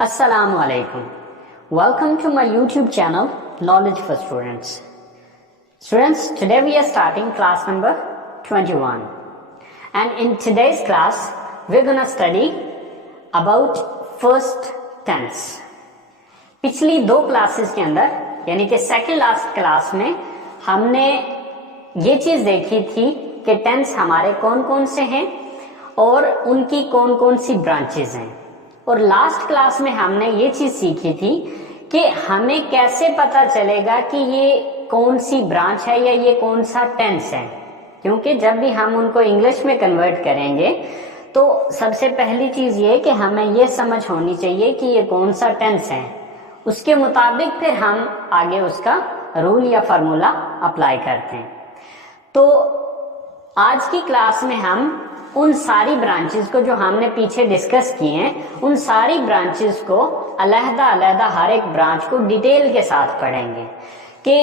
Assalamu alaikum. Welcome to my YouTube channel Knowledge for Students. Students, today we are starting class number 21. And in today's class, we're gonna study about first tense. पिछली दो classes के अंदर यानी कि second last class में हमने ये चीज देखी थी कि टेंस हमारे कौन कौन से हैं और उनकी कौन कौन सी ब्रांचेस हैं। और लास्ट क्लास में हमने ये चीज सीखी थी कि हमें कैसे पता चलेगा कि ये कौन सी ब्रांच है या ये कौन सा टेंस है, क्योंकि जब भी हम उनको इंग्लिश में कन्वर्ट करेंगे तो सबसे पहली चीज ये कि हमें ये समझ होनी चाहिए कि ये कौन सा टेंस है। उसके मुताबिक फिर हम आगे उसका रूल या फार्मूला अप्लाई करते हैं। तो आज की क्लास में हम उन सारी ब्रांचेस को जो हमने पीछे डिस्कस किए हैं, उन सारी ब्रांचेस को अलहदा अलहदा हर एक ब्रांच को डिटेल के साथ पढ़ेंगे कि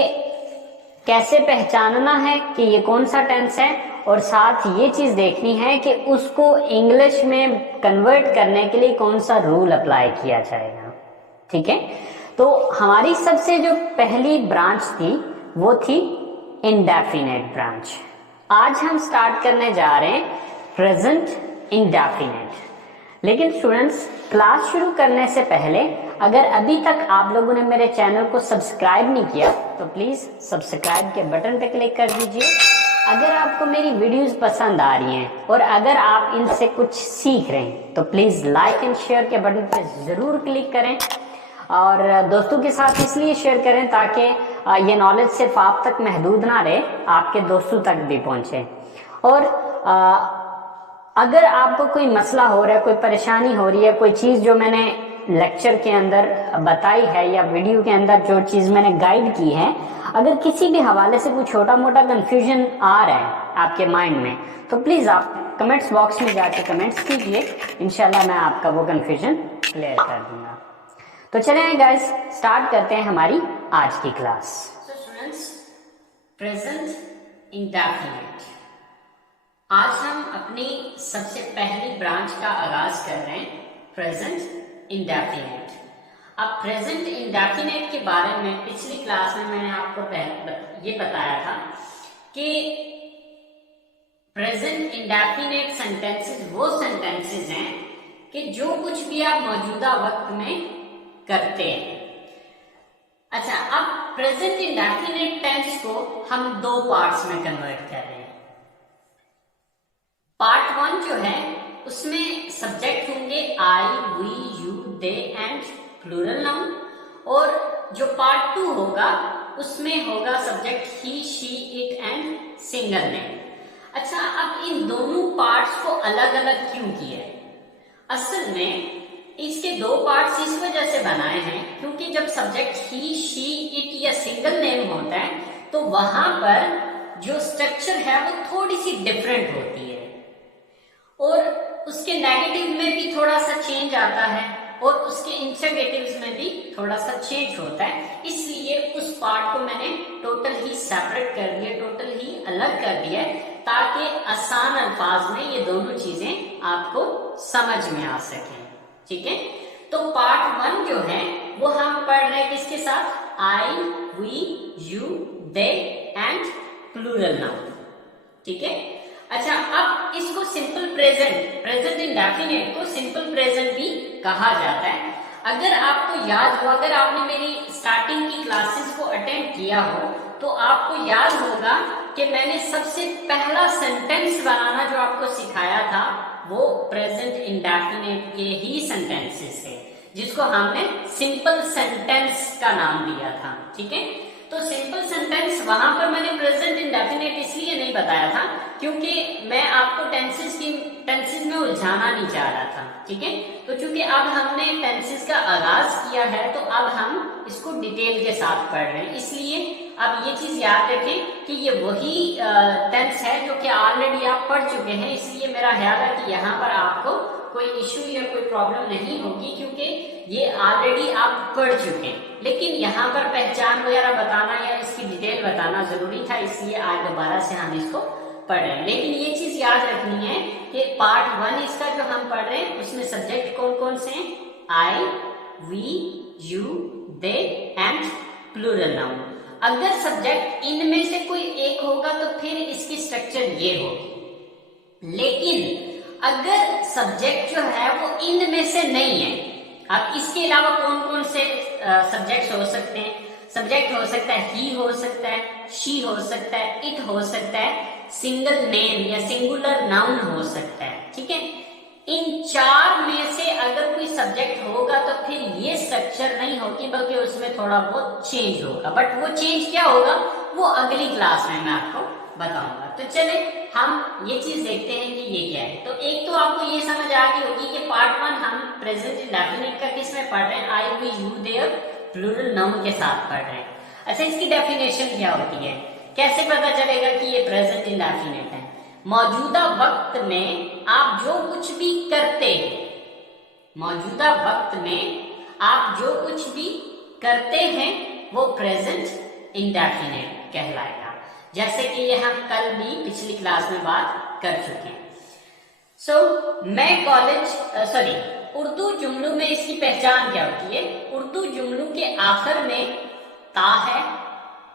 कैसे पहचानना है कि ये कौन सा टेंस है, और साथ ये चीज देखनी है कि उसको इंग्लिश में कन्वर्ट करने के लिए कौन सा रूल अप्लाई किया जाएगा। ठीक है, तो हमारी सबसे जो पहली ब्रांच थी वो थी इंडेफिनेट ब्रांच। आज हम स्टार्ट करने जा रहे हैं प्रेजेंट इंडेफिनेट। लेकिन स्टूडेंट्स, क्लास शुरू करने से पहले अगर अभी तक आप लोगों ने मेरे चैनल को सब्सक्राइब नहीं किया तो प्लीज सब्सक्राइब के बटन पे क्लिक कर दीजिए। अगर आपको मेरी वीडियोस पसंद आ रही हैं और अगर आप इनसे कुछ सीख रहे हैं तो प्लीज लाइक एंड शेयर के बटन पे जरूर क्लिक करें, और दोस्तों के साथ इसलिए शेयर करें ताकि ये नॉलेज सिर्फ आप तक महदूद ना रहे, आपके दोस्तों तक भी पहुंचे। और अगर आपको कोई मसला हो रहा है, कोई परेशानी हो रही है, कोई चीज जो मैंने लेक्चर के अंदर बताई है या वीडियो के अंदर जो चीज मैंने गाइड की है, अगर किसी भी हवाले से कोई छोटा मोटा कंफ्यूजन आ रहा है आपके माइंड में, तो प्लीज आप कमेंट्स बॉक्स में जाके कमेंट्स कीजिए। इंशाल्लाह मैं आपका वो कंफ्यूजन क्लियर कर दूंगा। तो चलें गाइस, स्टार्ट करते हैं हमारी आज की class. So students, present indefinite. आज हम अपनी सबसे पहली ब्रांच का आगाज कर रहे हैं, प्रेजेंट इंडेफिनिट। अब प्रेजेंट इंडेफिनिट के बारे में पिछली क्लास में मैंने आपको ये बताया था कि प्रेजेंट इंडेफिनिट सेंटेंसेस वो सेंटेंसेस हैं कि जो कुछ भी आप मौजूदा वक्त में करते हैं। अच्छा, अब प्रेजेंट इंडेफिनिट टेंस को हम दो पार्ट्स में कन्वर्ट कर रहे हैं। पार्ट 1 जो है उसमें सब्जेक्ट होंगे I, we, you, they and plural noun, और जो पार्ट 2 होगा उसमें होगा subject he, she, it and single name. अच्छा, अब इन दोनों पार्ट्स को अलग अलग क्यों किया है? असल में इसके दो पार्ट्स इस वजह से बनाए हैं क्योंकि जब सब्जेक्ट ही, शी, इट या सिंगल नेम होता है तो वहां पर जो स्ट्रक्चर है वो थोड़ी सी डिफरेंट होती है और उसके नेगेटिव में भी थोड़ा सा चेंज आता है और उसके इंटरगेटिव्स में भी थोड़ा सा चेंज होता है। इसलिए उस पार्ट को मैंने टोटल ही सेपरेट कर दिया, टोटल ही अलग कर दिया ताकि आसान अल्फाज में ये दोनों चीजें आपको समझ में आ सके। ठीक है, तो पार्ट 1 जो है वो हम पढ़ रहे हैं किसके साथ? I, we, you, they and plural noun. ठीक है, अच्छा, अब इसको सिंपल प्रेजेंट इंडेफिनिट को सिंपल प्रेजेंट भी कहा जाता है। अगर आपको याद हो, अगर आपने मेरी स्टार्टिंग की क्लासेस को अटेंड किया हो तो आपको याद होगा कि मैंने सबसे पहला सेंटेंस बनाना जो आपको सिखाया था वो प्रेजेंट इंडेफिनिट के ही सेंटेंसेस थे, जिसको हमने सिंपल सेंटेंस का नाम दिया था। ठीक है, तो सिंपल सेंटेंस वहां पर मैंने प्रेजेंट इंडेफिनिट इसलिए नहीं बताया था क्योंकि मैं आपको टेंसेस में उलझाना नहीं चाह रहा था। ठीक है, तो चूंकि अब हमने टेंसेस का आगाज किया है तो अब हम इसको डिटेल के साथ पढ़ रहे हैं, इसलिए अब ये चीज याद रखें कि ये वही टेंस है जो कि ऑलरेडी आप पढ़ चुके हैं। इसलिए मेरा ख्याल है कि यहाँ पर आपको कोई इश्यू या कोई प्रॉब्लम नहीं होगी क्योंकि ये ऑलरेडी आप पढ़ चुके हैं। लेकिन यहाँ पर पहचान वगैरह बताना या इसकी डिटेल बताना जरूरी था, इसलिए आज दोबारा से हम इसको पढ़ रहे हैं। लेकिन ये चीज याद रखनी है कि पार्ट 1 इसका जो हम पढ़ रहे हैं उसमें सब्जेक्ट कौन कौन से हैं? I, we, you, they and plural noun. अगर सब्जेक्ट इनमें से कोई एक होगा तो फिर इसकी स्ट्रक्चर ये होगी, लेकिन अगर सब्जेक्ट जो है वो इनमें से नहीं है, अब इसके अलावा कौन कौन से सब्जेक्ट्स हो सकते हैं? सब्जेक्ट हो सकता है ही, हो सकता है शी, हो सकता है इट, हो सकता है सिंगल नेम या सिंगुलर नाउन हो सकता है। ठीक है, इन चार में से अगर कोई सब्जेक्ट होगा तो फिर ये स्ट्रक्चर नहीं होगी, बल्कि उसमें थोड़ा बहुत चेंज होगा। बट वो चेंज क्या होगा वो अगली क्लास में मैं आपको बताऊंगा। तो चले हम ये चीज देखते हैं कि ये क्या है। तो एक तो आपको ये समझ आ गई होगी कि पार्ट 1 हम प्रेजेंट इंडेफिनिट का किस में पढ़ रहे हैं, I, we, you, their plural noun के साथ पढ़ रहे हैं। अच्छा, इसकी डेफिनेशन क्या होती है, कैसे पता चलेगा कि ये प्रेजेंट इंडेफिनिट है? मौजूदा वक्त में आप जो कुछ भी करते हैं, मौजूदा वक्त में आप जो कुछ भी करते हैं वो प्रेजेंट इंडेफिनिट कहलाएगा। जैसे कि ये हम कल भी पिछली क्लास में बात कर चुके हैं। मैं कॉलेज उर्दू जुमलों में इसकी पहचान क्या होती है? उर्दू जुमलों के आखिर में ता है,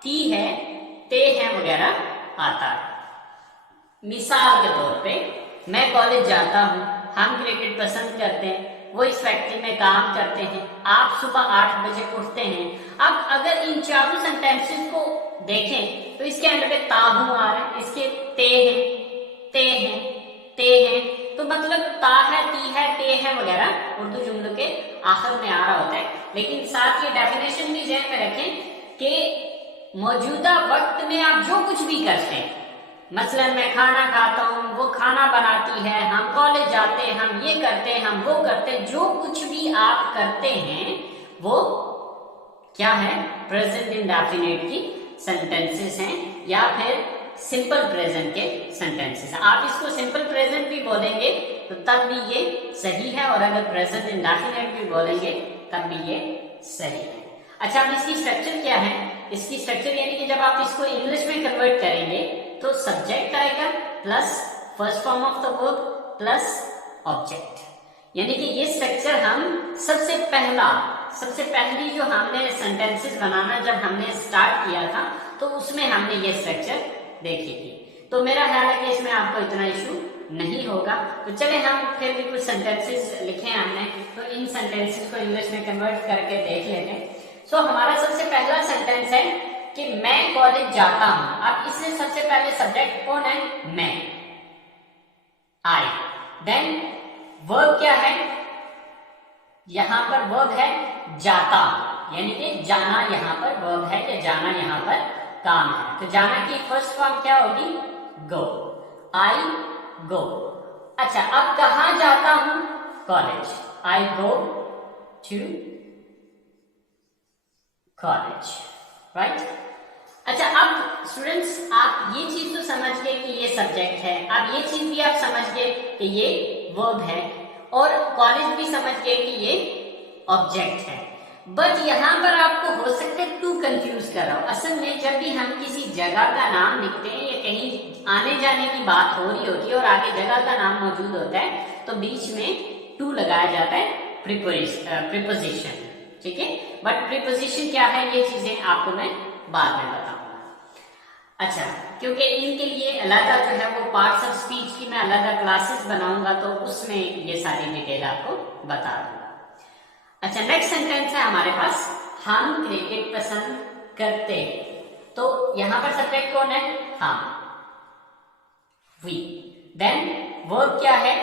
ती है, ते है वगैरह आता है। मिसाल के तौर पे मैं कॉलेज जाता हूँ, हम क्रिकेट पसंद करते हैं, वो इस फैक्ट्री में काम करते हैं, आप सुबह 8 बजे उठते हैं। अब अगर इन चारों सेंटेंसेस को देखें तो इसके अंदर पे ताहू आ रहा है, इसके ते हैं, ते हैं, ते हैं, तो मतलब ता है, ती है, ते है वगैरह उर्दू जुमलों के आखिर में आ रहा होता है। लेकिन साथ ये डेफिनेशन भी ध्यान में रखें कि मौजूदा वक्त में आप जो कुछ भी करते हैं, मसलन मैं खाना खाता हूँ, वो खाना बनाती है, हम कॉलेज जाते हैं, हम ये करते हैं, हम वो करते हैं, जो कुछ भी आप करते हैं वो क्या है? प्रेजेंट इंडेफिनिट की सेंटेंसेस हैं या फिर सिंपल प्रेजेंट के सेंटेंसेस। आप इसको सिंपल प्रेजेंट भी बोलेंगे तो तब भी ये सही है, और अगर प्रेजेंट इंडेफिनिट भी बोलेंगे तब भी ये सही है। अच्छा, अब इसकी स्ट्रक्चर क्या है? इसकी स्ट्रक्चर यानी कि जब आप इसको इंग्लिश में कन्वर्ट करेंगे तो सब्जेक्ट आएगा plus first form of the verb plus object. यानी कि ये स्ट्रक्चर हम सबसे पहली जो हमने सेंटेंसेस बनाना जब हमने स्टार्ट किया था तो उसमें हमने ये स्ट्रक्चर देखी थी। तो मेरा ख्याल है कि इसमें आपको इतना इशू नहीं होगा। तो चले हम फिर भी कुछ सेंटेंसेस लिखे हमने, तो इन सेंटेंसेस को इंग्लिश में कन्वर्ट करके देख लेते हैं। हमारा सबसे पहला सेंटेंस है कि मैं कॉलेज जाता हूं। अब इसमें सबसे पहले सब्जेक्ट कौन है? मैं, आई। देन वर्ब क्या है? यहां पर वर्ब है जाता, यानी कि जाना यहां पर वर्ब है, या जाना यहां पर काम है। तो जाना की फर्स्ट फॉर्म क्या होगी? गो, आई गो। अच्छा, अब कहां जाता हूं? College, I go to college, right. अच्छा, अब स्टूडेंट्स आप ये चीज तो समझ गए कि ये सब्जेक्ट है, अब ये चीज भी आप समझ गए कि ये वर्ब है, और कॉलेज भी समझ गए कि ये ऑब्जेक्ट है। बट यहां पर आपको हो सकता है टू कंफ्यूज कर रहा हो। असल में जब भी हम किसी जगह का नाम लिखते हैं या कहीं आने जाने की बात हो रही होती है और आगे जगह का नाम मौजूद होता है तो बीच में टू लगाया जाता है, प्रीपोजिशन। ठीक है, बट प्रीपोजिशन क्या है ये चीजें आपको मैं बाद में बताऊंगा। अच्छा, क्योंकि इनके लिए अलग जो है वो पार्ट्स ऑफ स्पीच की मैं अलग क्लासेस बनाऊंगा तो उसमें ये सारी डिटेल आपको बता दूंगा। अच्छा, नेक्स्ट सेंटेंस है हमारे पास, हम क्रिकेट पसंद करते हैं। तो यहां पर सब्जेक्ट कौन है? हम, वी। देन वर्ब क्या है?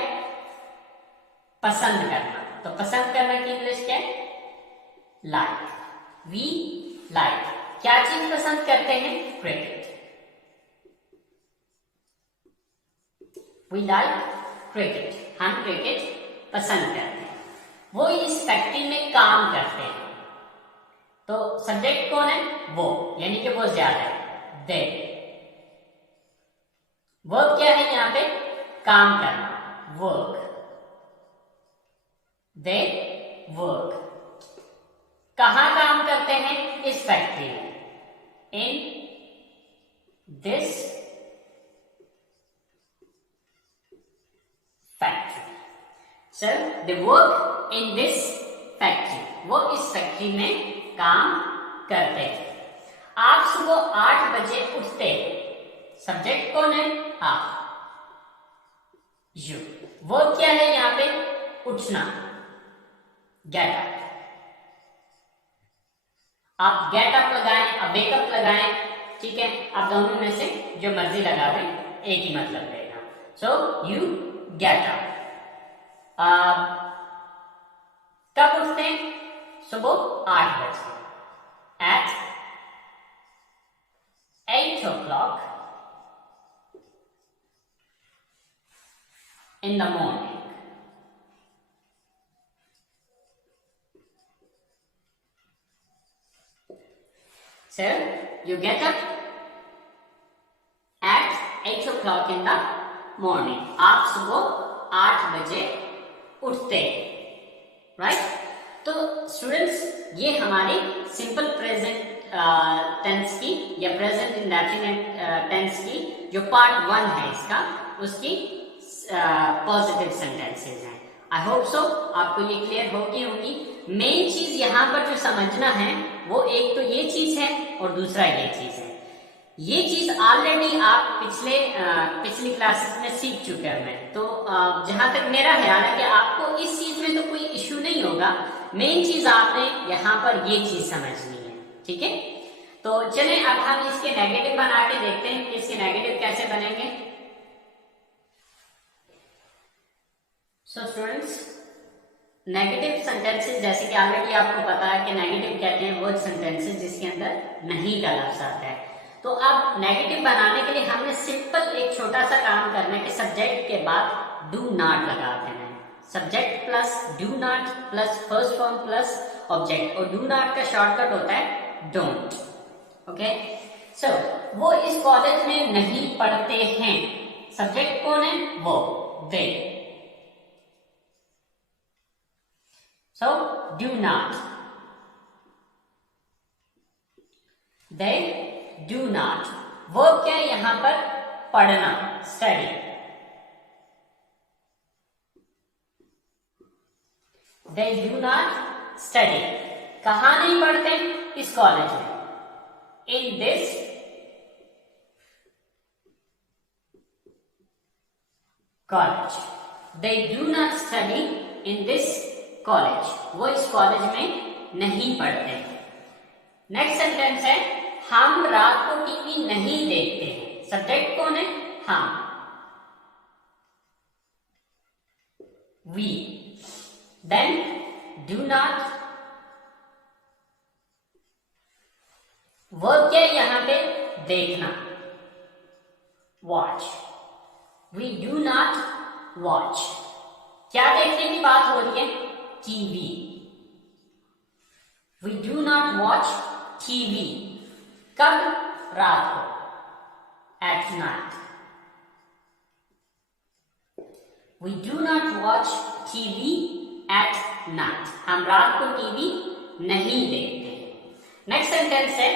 पसंद करना। तो पसंद करना की इंग्लिश क्या है? Like, we like. क्या चीज पसंद करते हैं? Cricket, we like cricket. हम क्रिकेट पसंद करते हैं। वो इस फैक्ट्री में काम करते हैं। तो सब्जेक्ट कौन है? वो, यानी कि वो ज्यादा है, दे। वर्ब क्या है यहां पे? काम करना, वर्क, दे वर्क। कहां काम करते हैं? इस फैक्ट्री में, in this factory. So they work in this factory, वो इस फैक्ट्री में काम करते थे। आप सुबह 8 बजे उठते, सब्जेक्ट कौन है? आप, यू। वो क्या है यहाँ पे? उठना, गेट अप। आप गेट अप लगाएं, आप वेकअप लगाएं, ठीक है, आप दोनों में से जो मर्जी लगा दें, एक ही मतलब रहेगा। So you get up. कब उठते हैं? सुबह 8 बजे, eight 8 o'clock in the morning. So you get up at 8 o'clock in the morning. आप सुबह 8 बजे उठते, राइट? तो स्टूडेंट्स, ये हमारी सिंपल प्रेजेंट टेंस की या प्रेजेंट इंडेफिनिट टेंस की जो पार्ट 1 है इसका, उसकी पॉजिटिव सेंटेंसेस हैं। आई होप सो आपको ये क्लियर होगी होंगी। मेन चीज यहाँ पर जो समझना है वो एक तो ये चीज है और दूसरा ये चीज है। ये चीज ऑलरेडी आप पिछली क्लासेस में सीख चुके हैं। तो जहां तक मेरा ख्याल है कि आपको इस चीज में तो कोई इश्यू नहीं होगा। मेन चीज आपने यहाँ पर ये चीज समझनी है, ठीक है? तो चलें अब हम इसके नेगेटिव बना के देखते हैं कि इसके नेगेटिव कैसे बनेंगे। सो स्टूडेंट्स, नेगेटिव सेंटेंसेस जैसे कि ऑलरेडी आपको पता है कि नेगेटिव कहते हैं वो सेंटेंसेस जिसके अंदर नहीं का लफ्ज आता है। तो अब नेगेटिव बनाने के लिए हमने सिंपल एक छोटा सा काम करना है कि सब्जेक्ट के बाद डू नॉट लगा देना है। Subject plus do not plus first form plus object, और डू नॉट का शॉर्टकट होता है डोंट। ओके, सो वो इस कॉलेज में नहीं पढ़ते हैं। सब्जेक्ट कौन है? वो, दे। So do not. They do not. Verb क्या है यहां पर? पढ़ना, study. They do not study. कहां नहीं पढ़ते? इस कॉलेज में। In this college. They do not study in this college, वो इस कॉलेज में नहीं पढ़ते। नेक्स्ट सेंटेंस है, हम रात को टीवी नहीं देखते हैं। सब्जेक्ट कौन है? हम, we. Then do not, verb क्या है यहां पे? देखना, watch. We do not watch. क्या देखने की बात हो रही है? TV. We do not watch TV. कब? रात को, at night. We do not watch TV at night. हम रात को टीवी नहीं देखते। नेक्स्ट सेंटेंस है,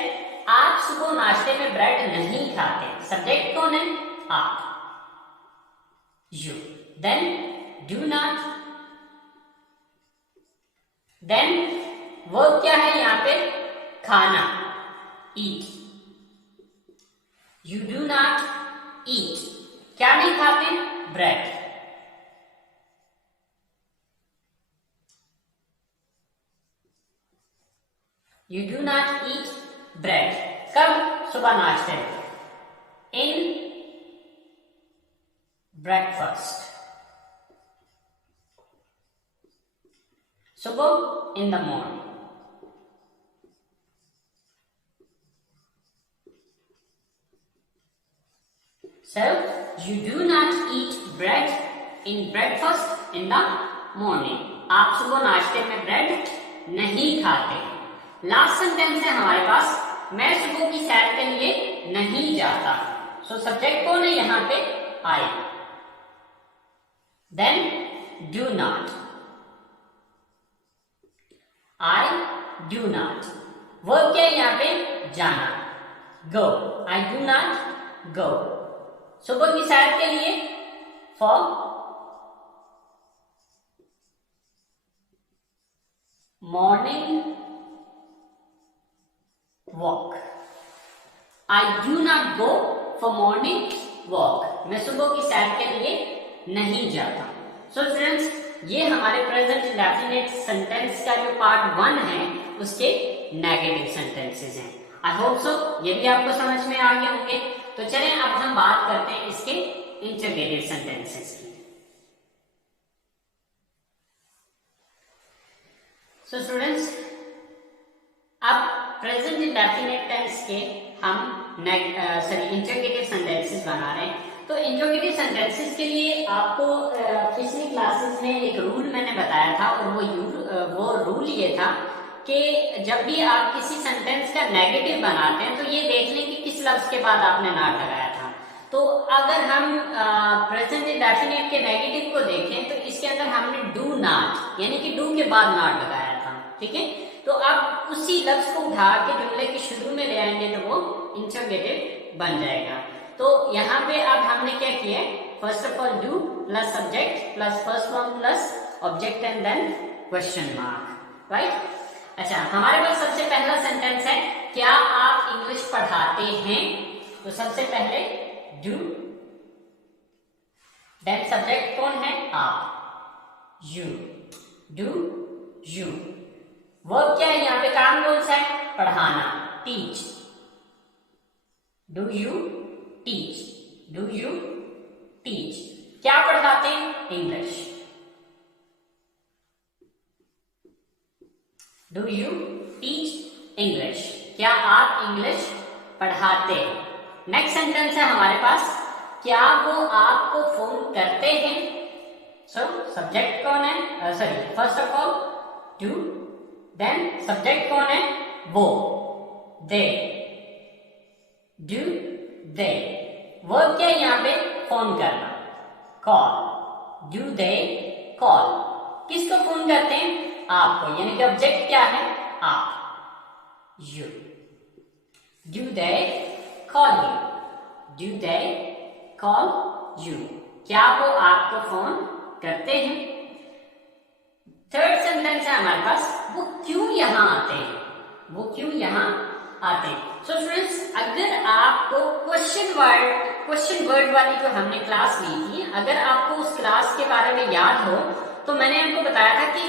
आप सुबह नाश्ते में ब्रेड नहीं खाते। सब्जेक्ट कौन है? आप, you. Then do not. Then verb क्या है यहां पे? खाना, eat. You do not eat. क्या नहीं खाते? Bread. You do not eat bread. कब? सुबह नाश्ते में, इन ब्रेकफास्ट। सुबह, in the morning. So you do not eat bread in breakfast in the morning. आप सुबह नाश्ते में ब्रेड नहीं खाते। लास्ट सेंटेंस है हमारे पास, मैं सुबह की सैर के लिए नहीं जाता। सो सब्जेक्ट कौन है यहां पे? I. Then do not. I do not. Verb क्या है यहाँ पे? जाना, go. I do not go. सुबह की सैर के लिए, for morning walk. I do not go for morning walk. मैं सुबह की सैर के लिए नहीं जाता। सो फ्रेंड्स, ये हमारे प्रेजेंट इंडेफिनिट सेंटेंस का जो पार्ट 1 है उसके नेगेटिव सेंटेंसेस हैं। आई होप सो ये भी आपको समझ में आ गए होंगे। तो चलें अब हम बात करते हैं इसके इंटरोगेटिव सेंटेंसेस की। सो स्टूडेंट्स, अब प्रेजेंट इंडेफिनिट टेंस के हम इंटरोगेटिव सेंटेंसेस बना रहे हैं। तो इंटरोगेटिव सेंटेंसेस के लिए आपको पिछली क्लासेस में एक रूल मैंने बताया था, और वो रूल ये था कि जब भी आप किसी सेंटेंस का नेगेटिव बनाते हैं तो ये देख लें कि किस लफ्ज के बाद आपने नॉट लगाया था। तो अगर हम प्रेजेंट इंडेफिनिट के नेगेटिव को देखें तो इसके अंदर हमने डू नॉट यानी कि डू के बाद नॉट लगाया था, ठीक है। तो अब उसी लफ्ज को उठा के जुमले के शुरू में ले आएंगे तो वो इंटरोगेटिव बन जाएगा। तो यहाँ पे अब हमने क्या किया है, first of all do plus subject plus first form plus object and then question mark, right. अच्छा, हमारे पास सबसे पहला सेंटेंस है, क्या आप इंग्लिश पढ़ाते हैं? तो सबसे पहले डू, देन सब्जेक्ट कौन है? आप, यू, डू यू। वर्ब क्या है यहाँ पे, काम कौन सा है? पढ़ाना, teach. Do you teach, do you teach. क्या पढ़ाते हैं? English. Do you teach English? क्या आप इंग्लिश पढ़ाते हैं? नेक्स्ट सेंटेंस है हमारे पास, क्या वो आपको फोन करते हैं? सो सब्जेक्ट कौन है? Sorry, first of all do, then subject कौन है? वो, दे, डू दे। वर्ब क्या है यहाँ पे? फोन करना, कॉल। Do they call? किसको फोन करते हैं? आपको, यानी कि ऑब्जेक्ट क्या है? आप, you. Do they call you? Do they call you? क्या वो आपको फोन करते हैं? थर्ड सेंटेंस है हमारे पास, वो क्यों यहाँ आते हैं? वो क्यों यहाँ आते हैं? सो फ्रेंड्स, अगर आपको क्वेश्चन वर्ड वाली जो हमने क्लास ली थी, अगर आपको उस क्लास के बारे में याद हो तो मैंने आपको बताया था कि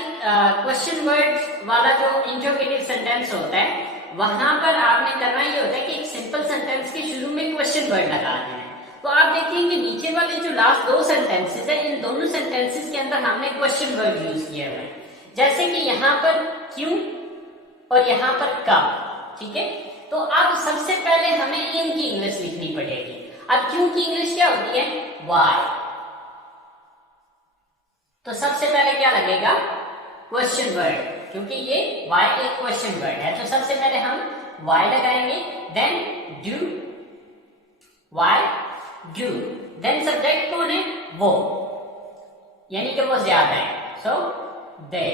क्वेश्चन वर्ड वाला जो इंटरोगेटिव सेंटेंस होता है वहां पर आपने करना ये होता है कि एक सिंपल सेंटेंस के शुरू में क्वेश्चन वर्ड लगा देना है। तो आप देखेंगे नीचे वाले जो लास्ट दो सेंटेंसेस है, इन दोनों सेंटेंसेस के अंदर हमने क्वेश्चन वर्ड यूज किया हुआ है, जैसे कि यहाँ पर क्यों और यहाँ पर कब, ठीक है। तो अब सबसे पहले हमें इनकी इंग्लिश लिखनी पड़ेगी। अब क्यों की इंग्लिश क्या होती है? वाई। तो सबसे पहले क्या लगेगा? क्वेश्चन वर्ड, क्योंकि ये वाई एक क्वेश्चन वर्ड है, तो सबसे पहले हम वाई लगाएंगे, then do, why do, then subject कौन है? वो, यानी कि वो ज्यादा है, so they,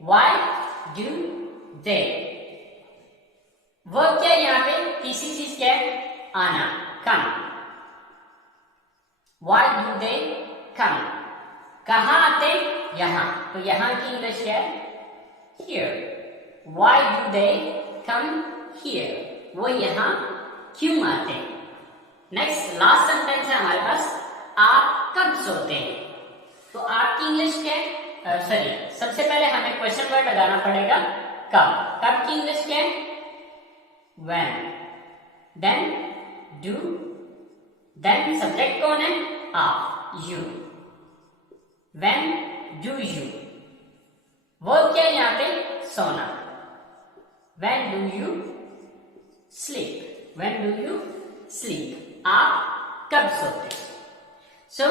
why do they. Verb क्या है यहाँ पे? तीसरी चीज क्या है? आना, कम। वाई डू दे कम? कहाँ आते? यहाँ, तो यहाँ की इंग्लिश क्या है? Here. Y do they come here? वो यहाँ क्यों आते? नेक्स्ट लास्ट सेंटेंस है हमारे पास, आप कब सोते हैं? तो आपकी इंग्लिश क्या है? सॉरी, सबसे पहले हमें क्वेश्चन वर्ड लगाना पड़ेगा, कब। कब की इंग्लिश क्या है? when, then do, then subject कौन है? आप, you, when do you। Verb क्या है यहाँ पे? सोना, when do you sleep, when do you sleep? आप कब सोते? सो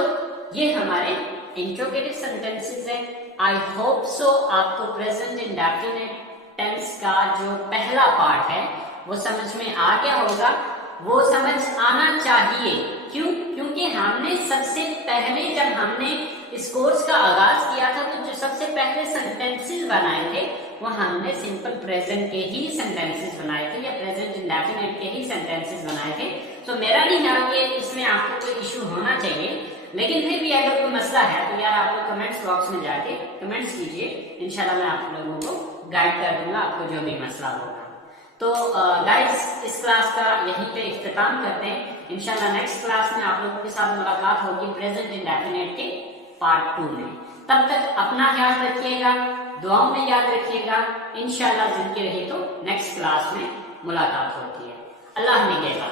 ये हमारे इंट्रोगेटिव सेंटेंसेस है। आई होप सो आपको प्रेजेंट इंडेफिनिट टेंस का जो पहला पार्ट है वो समझ में आ गया होगा, वो समझ आना चाहिए। क्यों? क्योंकि हमने सबसे पहले जब हमने इस कोर्स का आगाज किया था तो जो सबसे पहले सेंटेंसेस बनाए थे वो हमने सिंपल प्रेजेंट के ही सेंटेंसेस बनाए थे या प्रेजेंट इंडेफिनिट के ही सेंटेंसेस बनाए थे। तो मेरा नहीं है कि इसमें आपको कोई इशू होना चाहिए, लेकिन फिर भी अगर कोई मसला है तो यार आप लोग कमेंट्स बॉक्स में जाके कमेंट्स कीजिए, इंशाल्लाह मैं आप लोगों को गाइड कर दूंगा आपको जो भी मसला होगा। तो गाइस इस क्लास का यहीं पे इख्तिताम करते हैं। इंशाल्लाह नेक्स्ट क्लास में आप लोगों के साथ मुलाकात होगी प्रेजेंट इंडेफिनिट के पार्ट 2 में। तब तक अपना ख्याल रखिएगा, दुआओं में याद रखिएगा। इंशाल्लाह जिंदगी रही तो नेक्स्ट क्लास में मुलाकात होती है। अल्लाह निगहबान।